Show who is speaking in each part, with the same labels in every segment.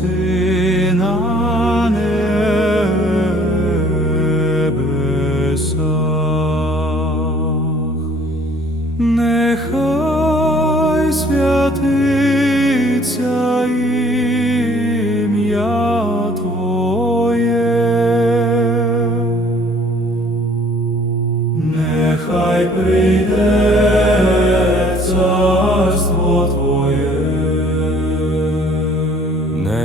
Speaker 1: Сина небесах. нехай святиться ім'я Твоє, нехай прийде царство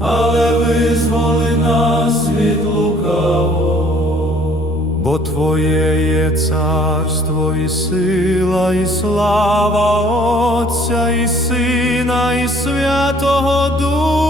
Speaker 1: але визволи нас від лукавого. Бо Твоє є царство і сила, і слава Отця, і Сина, і Святого Духа.